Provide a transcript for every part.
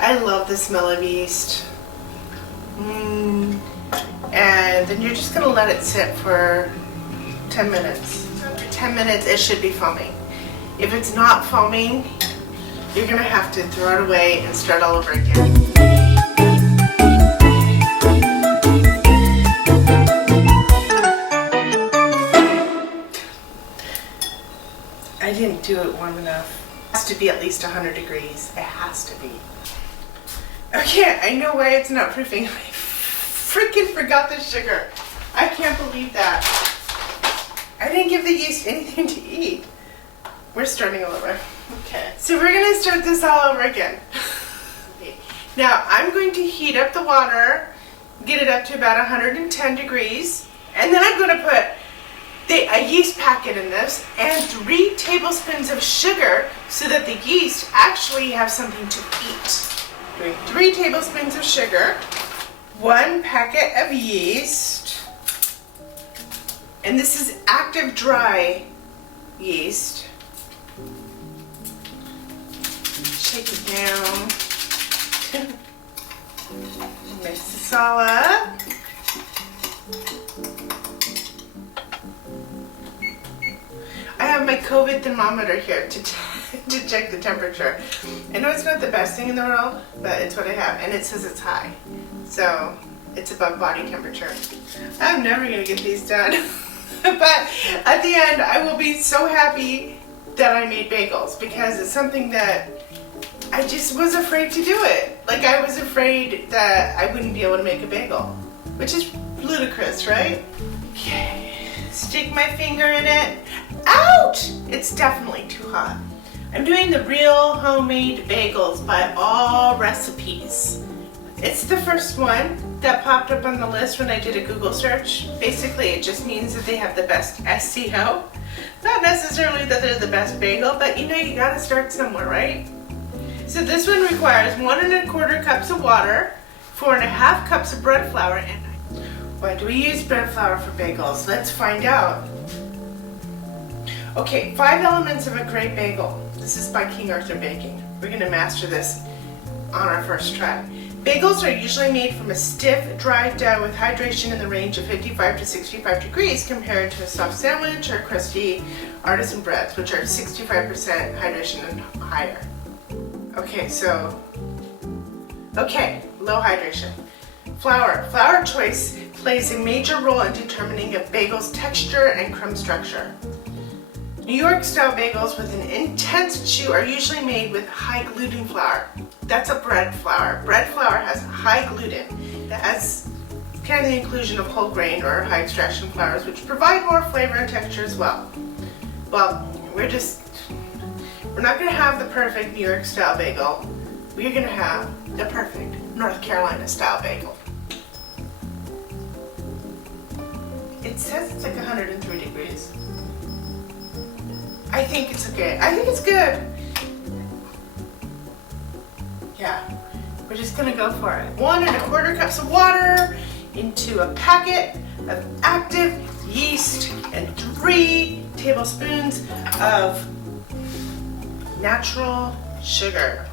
I love the smell of yeast. And then you're just gonna let it sit for 10 minutes. After 10 minutes, it should be foaming. If it's not foaming, you're gonna have to throw it away and start all over again. I didn't do it warm enough. It has to be at least 100 degrees. It has to be. Okay, I know why it's not proofing. I freaking forgot the sugar. I can't believe that. I didn't give the yeast anything to eat. We're starting all over. Okay, so we're gonna start this all over again. Okay. Now, I'm going to heat up the water, get it up to about 110 degrees, and then I'm gonna put a yeast packet in this and 3 tablespoons of sugar so that the yeast actually have something to eat. 3 tablespoons of sugar, 1 packet of yeast, and this is active dry yeast. Shake it down. Mix this all up. I have my COVID thermometer here to check the temperature. I know it's not the best thing in the world, but it's what I have, and it says it's high. So it's above body temperature. I'm never gonna get these done. But at the end, I will be so happy that I made bagels because it's something that I just was afraid to do it. Like I was afraid that I wouldn't be able to make a bagel, which is ludicrous, right? Okay, stick my finger in it. Ouch! It's definitely too hot. I'm doing the Real Homemade Bagels by All Recipes. It's the first one that popped up on the list when I did a Google search. Basically, it just means that they have the best SEO. Not necessarily that they're the best bagel, but you know, you gotta start somewhere, right? So this one requires 1 1/4 cups of water, 4 1/2 cups of bread flour, and why do we use bread flour for bagels? Let's find out. Okay, 5 elements of a great bagel. This is by King Arthur Baking. We're gonna master this on our first try. Bagels are usually made from a stiff, dry dough with hydration in the range of 55 to 65 degrees compared to a soft sandwich or crusty artisan breads, which are 65% hydration and higher. Okay, low hydration. Flour. Flour choice plays a major role in determining a bagel's texture and crumb structure. New York style bagels with an intense chew are usually made with high gluten flour. That's a bread flour. Bread flour has high gluten. That has kind of the inclusion of whole grain or high extraction flours, which provide more flavor and texture as well. Well, we're not going to have the perfect New York style bagel. We're going to have the perfect North Carolina style bagel. It says it's like 103 degrees. I think it's okay. I think it's good. Yeah, we're just gonna go for it. 1 1/4 cups of water into a packet of active yeast and 3 tablespoons of natural sugar.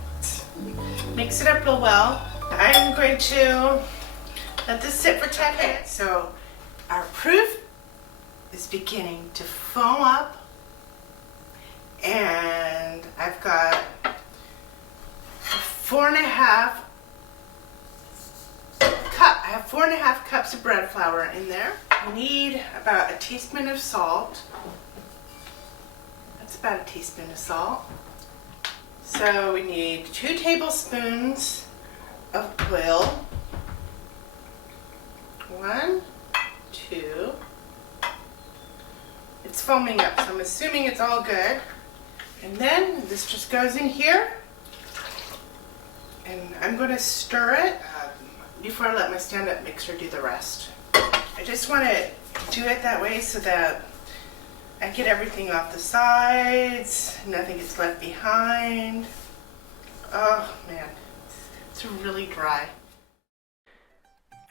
Mix it up real well. I'm going to let this sit for 10 minutes. So our proof is beginning to foam up. And I've got 4 1/2 cups of bread flour in there. We need about a teaspoon of salt. That's about a teaspoon of salt. So we need 2 tablespoons of oil. 1, 2. It's foaming up, so I'm assuming it's all good. And then this just goes in here, and I'm going to stir it before I let my stand-up mixer do the rest. I just want to do it that way so that I get everything off the sides, nothing gets left behind. Oh man, it's really dry.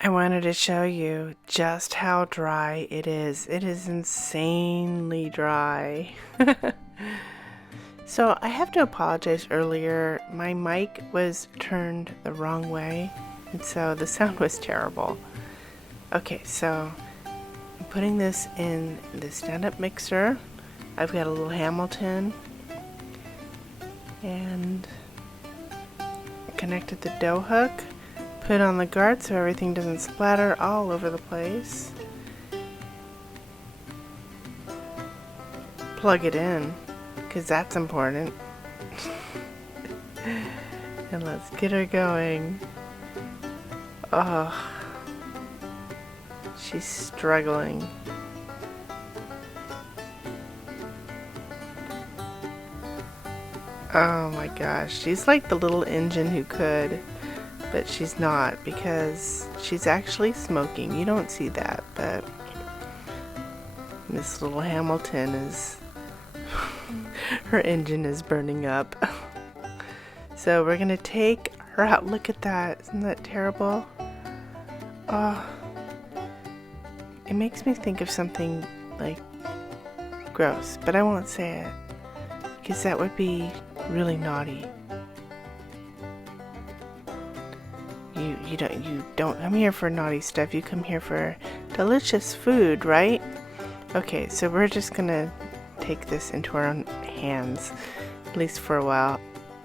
I wanted to show you just how dry it is. It is insanely dry. So I have to apologize earlier. My mic was turned the wrong way, and so the sound was terrible. Okay, so I'm putting this in the stand-up mixer. I've got a little Hamilton and connected the dough hook. Put on the guard so everything doesn't splatter all over the place. Plug it in, because that's important. And let's get her going. Oh, she's struggling. Oh my gosh, she's like the little engine who could, but she's not because she's actually smoking. You don't see that, but Miss Little Hamilton is, her engine is burning up. So we're gonna take her out. Look at that, isn't that terrible? Oh, it makes me think of something like gross, but I won't say it because that would be really naughty. You don't come here for naughty stuff. You come here for delicious food, right? Okay, so we're just gonna take this into our own hands, at least for a while.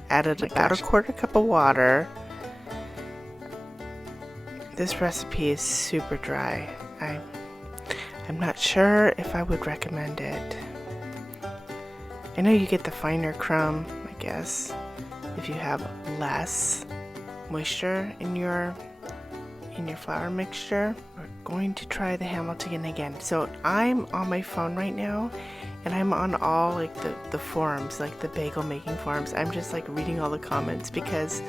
Added about a quarter cup of water. This recipe is super dry. I'm not sure if I would recommend it. I know you get the finer crumb, I guess, if you have less moisture in your flour mixture. We're going to try the Hamilton again. So I'm on my phone right now, and I'm on all like the forums, like the bagel making forums. I'm just like reading all the comments because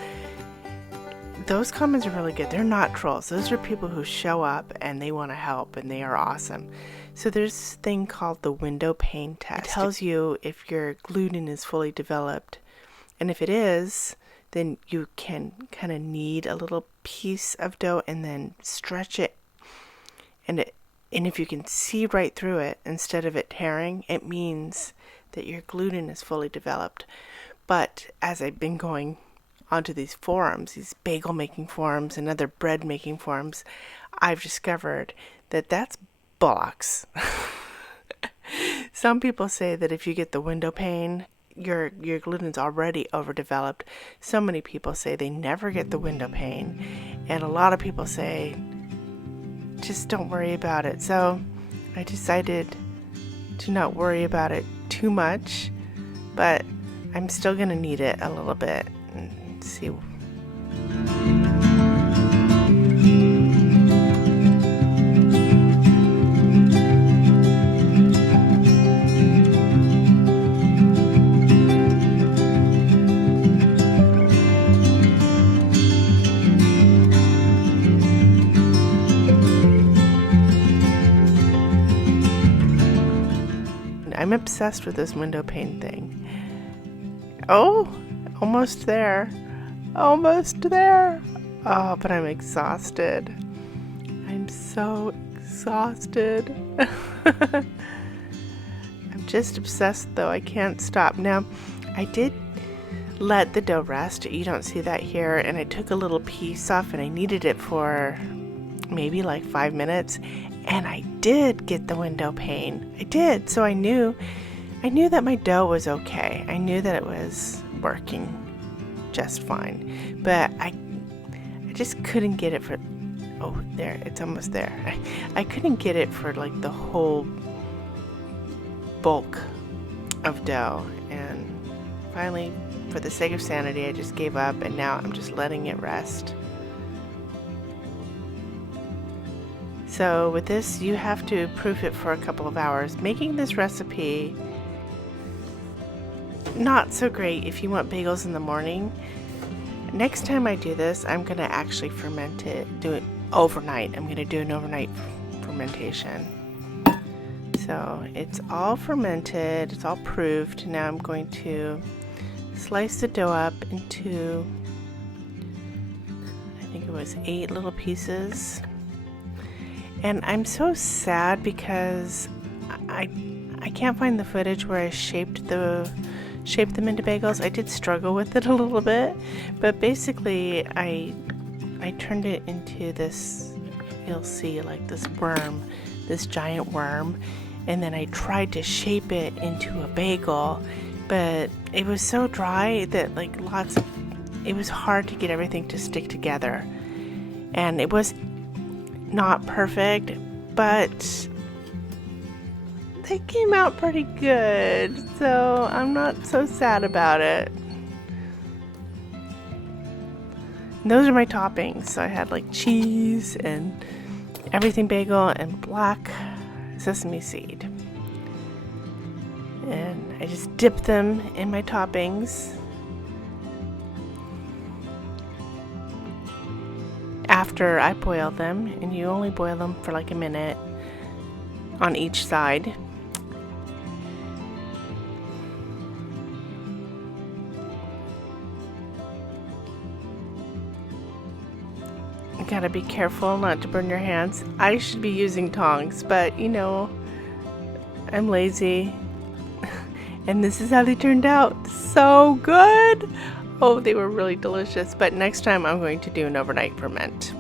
those comments are really good. They're not trolls. Those are people who show up and they want to help, and they are awesome. So there's this thing called the window pane test. It tells you if your gluten is fully developed, and if it is, then you can kind of knead a little piece of dough and then stretch it. And if you can see right through it instead of it tearing, it means that your gluten is fully developed. But as I've been going onto these forums, these bagel making forums and other bread making forums, I've discovered that that's bollocks. Some people say that if you get the window pane, your gluten's already overdeveloped. So many people say they never get the window pane, and a lot of people say just don't worry about it. So I decided to not worry about it too much, but I'm still gonna knead it a little bit and see. I'm obsessed with this window pane thing. Oh, almost there. Almost there. Oh, but I'm exhausted. I'm so exhausted. I'm just obsessed though. I can't stop. Now, I did let the dough rest. You don't see that here. And I took a little piece off and I kneaded it for maybe like 5 minutes. And I did get the window pane. I did. So I knew that my dough was okay. I knew that it was working just fine. But I just couldn't get it for, oh, there, it's almost there. I couldn't get it for like the whole bulk of dough. And finally, for the sake of sanity, I just gave up, and now I'm just letting it rest. So with this, you have to proof it for a couple of hours. Making this recipe, not so great if you want bagels in the morning. Next time I do this, I'm going to actually ferment it, do it overnight. I'm going to do an overnight fermentation. So it's all fermented, it's all proofed. Now I'm going to slice the dough up into, I think it was 8 little pieces. And I'm so sad because I can't find the footage where I shaped the shape them into bagels. I did struggle with it a little bit, but basically I turned it into this, you'll see, like this worm, this giant worm, and then I tried to shape it into a bagel, but it was so dry that it was hard to get everything to stick together. And it was not perfect, but they came out pretty good, so I'm not so sad about it. And those are my toppings. So I had like cheese and everything bagel and black sesame seed. And I just dipped them in my toppings. After I boiled them, and you only boil them for like a minute on each side. You gotta be careful not to burn your hands. I should be using tongs, but you know, I'm lazy. And this is how they turned out. So good! Oh, they were really delicious, but next time I'm going to do an overnight ferment.